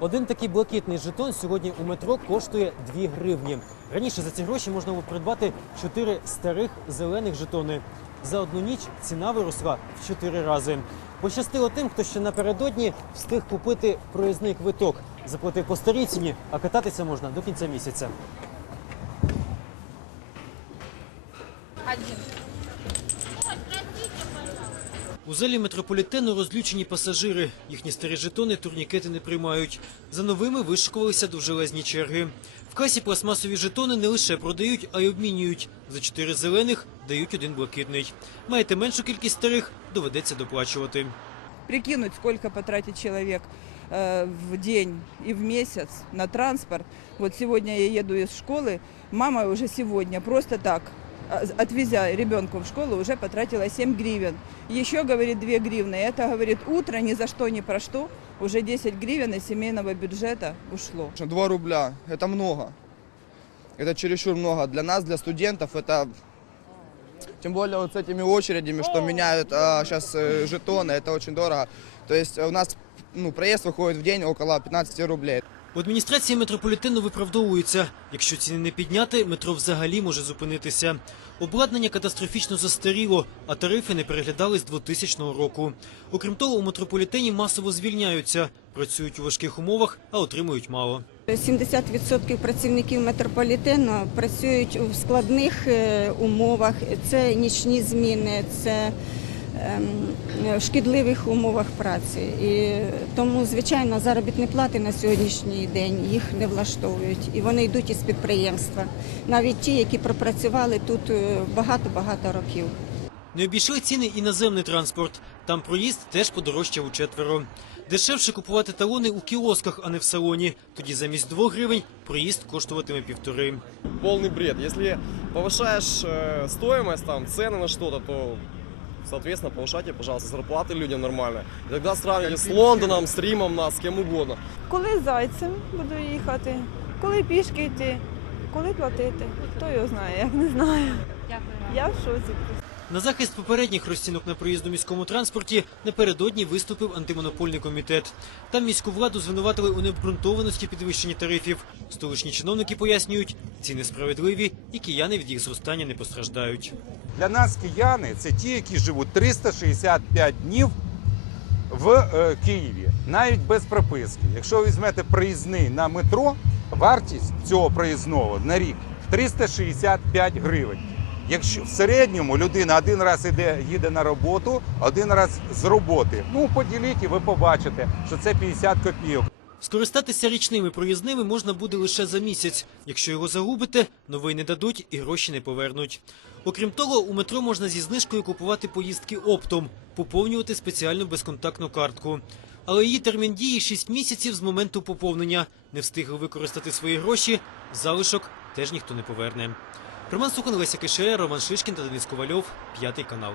Один такий блакитний жетон сьогодні у метро коштує 2 гривні. Раніше за ці гроші можна було придбати 4 старих зелених жетони. За одну ніч ціна виросла в 4 рази. Пощастило тим, хто ще напередодні встиг купити проїзний квиток. Заплатив по старій ціні, а кататися можна до кінця місяця. У залі метрополітену розлючені пасажири. Їхні старі жетони турнікети не приймають. За новими вишикувалися довжелезні черги. В касі пластмасові жетони не лише продають, а й обмінюють. За чотири зелених дають один блакитний. Маєте меншу кількість старих, доведеться доплачувати. прикинуть, сколько потратит человек э, в день и в месяц на транспорт. Вот сегодня я еду из школы, мама уже сегодня просто так, отвезя ребенка в школу, уже потратила 7 гривен. Еще, говорит, 2 гривны. Это, говорит, утро ни за что, ни про что. Уже 10 гривен из семейного бюджета ушло. 2 рубля – это много. Это чересчур много. Для нас, для студентов, это... Тем более вот с этими очередями, что меняют сейчас жетоны, это очень дорого. То есть у нас ну, проезд выходит в день около 15 рублей. У адміністрації метрополітену виправдовуються. Якщо ціни не підняти, метро взагалі може зупинитися. Обладнання катастрофічно застаріло, а тарифи не переглядали з 2000 року. Окрім того, у метрополітені масово звільняються, працюють у важких умовах, а отримують мало. 70% працівників метрополітену працюють у складних е, умовах. Це нічні зміни, це в шкідливих умовах праці. І тому, звичайно, заробітні плати на сьогоднішній день їх не влаштовують. І вони йдуть із підприємства. Навіть ті, які пропрацювали тут е, багато-багато років. Не обійшли ціни і наземний транспорт. Там проїзд теж подорожчав у четверо. Дешевше купувати талони у кіосках, а не в салоні. Тоді замість двох гривень проїзд коштуватиме півтори. полный бред. Если повышаешь э, стоимость, там, цены на что-то, то, соответственно, повышайте, пожалуйста, зарплаты людям нормально. И тогда сравнивайте с Лондоном, с Римом, нас, с кем угодно. Коли зайцем буду їхати, коли пішки йти, коли платити. Хто його знає, як не знаю. Я в шоці. На захист попередніх розцінок на проїзд у міському транспорті напередодні виступив антимонопольний комітет. Там міську владу звинуватили у необґрунтованості підвищення тарифів. Столичні чиновники пояснюють, ціни справедливі і кияни від їх зростання не постраждають. Для нас кияни це ті, які живуть 365 днів в е, Києві, навіть без прописки. Якщо ви візьмете проїзний на метро, вартість цього проїзного на рік 365 гривень. Якщо в середньому людина один раз іде, їде на роботу, один раз з роботи. Ну поділіть і ви побачите, що це 50 копійок. Скористатися річними проїзними можна буде лише за місяць. Якщо його загубите, новий не дадуть і гроші не повернуть. Окрім того, у метро можна зі знижкою купувати поїздки оптом, поповнювати спеціальну безконтактну картку. Але її термін дії 6 місяців з моменту поповнення. Не встигли використати свої гроші, залишок теж ніхто не поверне. Роман Сухан Леся Кишея, Роман Шишкін та Денис Ковальов, п'ятий канал.